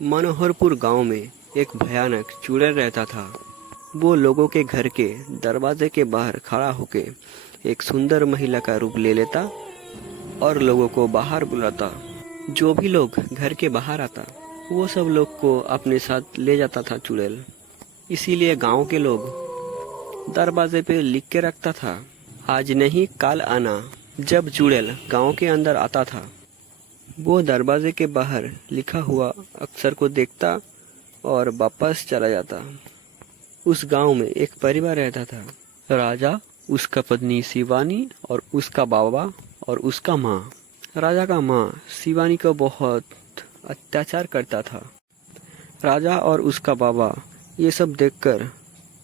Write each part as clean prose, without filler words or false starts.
मनोहरपुर गांव में एक भयानक चुड़ैल रहता था। वो लोगों के घर के दरवाजे के बाहर खड़ा होके एक सुंदर महिला का रूप ले लेता और लोगों को बाहर बुलाता। जो भी लोग घर के बाहर आता वो सब लोग को अपने साथ ले जाता था चुड़ैल। इसीलिए गांव के लोग दरवाजे पे लिख के रखता था, आज नहीं कल आना। जब चुड़ैल गांव के अंदर आता था वो दरवाजे के बाहर लिखा हुआ अक्षर को देखता और वापस चला जाता। उस गांव में एक परिवार रहता था, राजा, उसका पत्नी शिवानी और उसका बाबा और उसका माँ। राजा का माँ शिवानी को बहुत अत्याचार करता था। राजा और उसका बाबा ये सब देखकर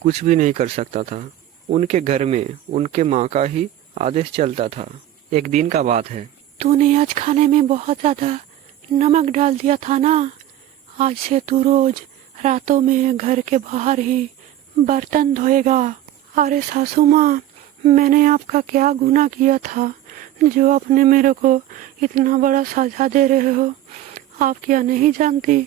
कुछ भी नहीं कर सकता था। उनके घर में उनके माँ का ही आदेश चलता था। एक दिन का बात है। तूने आज खाने में बहुत ज्यादा नमक डाल दिया था ना। आज से तू रोज रातों में घर के बाहर ही बर्तन धोएगा। अरे सासू माँ, मैंने आपका क्या गुनाह किया था जो आपने मेरे को इतना बड़ा सजा दे रहे हो। आप क्या नहीं जानती,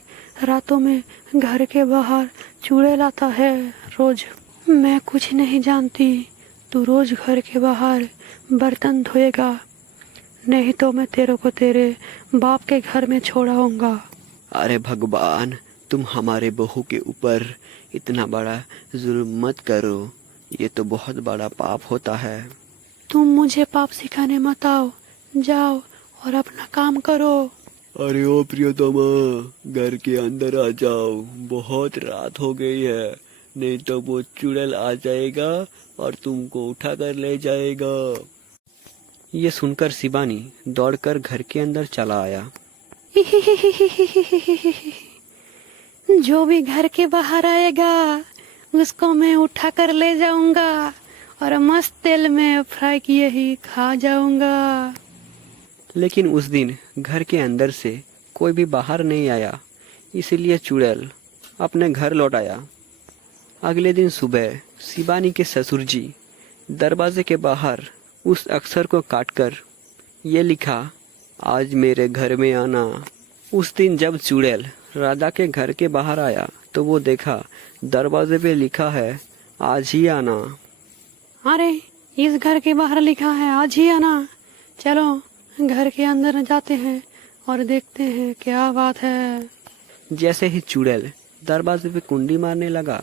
रातों में घर के बाहर चुड़ैल आता है रोज। मैं कुछ नहीं जानती, तू रोज घर के बाहर बर्तन धोएगा, नहीं तो मैं तेरे को तेरे बाप के घर में छोड़ाऊंगा। अरे भगवान, तुम हमारे बहू के ऊपर इतना बड़ा जुल्म मत करो, ये तो बहुत बड़ा पाप होता है। तुम मुझे पाप सिखाने मत आओ, जाओ और अपना काम करो। अरे ओ प्रियतमा, घर के अंदर आ जाओ, बहुत रात हो गई है, नहीं तो वो चुड़ैल आ जाएगा और तुमको उठा कर ले जाएगा। ये सुनकर शिवानी दौड़कर घर के अंदर चला आया। जो भी घर के बाहर आएगा उसको मैं उठा कर ले जाऊंगा और मस्त तेल में फ्राई किए ही खा जाऊंगा। लेकिन उस दिन घर के अंदर से कोई भी बाहर नहीं आया, इसीलिए चुड़ैल अपने घर लौट आया। अगले दिन सुबह शिवानी के ससुर जी दरवाजे के बाहर उस अक्षर को काटकर ये लिखा, आज मेरे घर में आना। उस दिन जब चुड़ैल राजा के घर के बाहर आया तो वो देखा दरवाजे पे लिखा है, आज ही आना। अरे, इस घर के बाहर लिखा है आज ही आना। चलो घर के अंदर जाते हैं और देखते हैं क्या बात है। जैसे ही चुड़ैल दरवाजे पे कुंडी मारने लगा,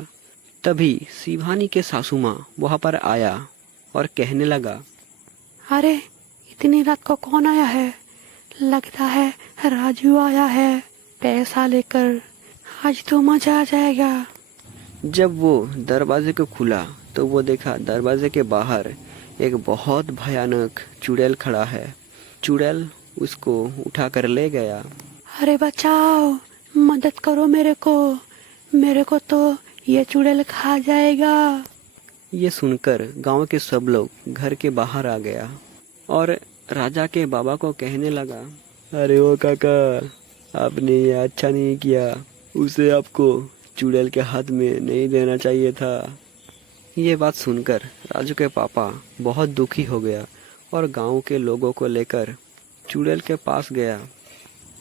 तभी शिवानी के सासू माँ वहाँ पर आया और कहने लगा, अरे, इतनी रात को कौन आया है? लगता है राजू आया है पैसा लेकर। आज तो मजा आ जाएगा। जब वो दरवाजे को खुला तो वो देखा दरवाजे के बाहर एक बहुत भयानक चुड़ैल खड़ा है। चुड़ैल उसको उठा कर ले गया। अरे बचाओ, मदद करो मेरे को तो ये चुड़ैल खा जाएगा। ये सुनकर गांव के सब लोग घर के बाहर आ गया और राजा के बाबा को कहने लगा, अरे ओ काका, आपने ये अच्छा नहीं किया, उसे आपको चुड़ैल के हाथ में नहीं देना चाहिए था। ये बात सुनकर राजू के पापा बहुत दुखी हो गया और गांव के लोगों को लेकर चुड़ैल के पास गया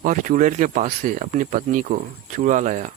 और चुड़ैल के पास से अपनी पत्नी को छुड़ा लाया।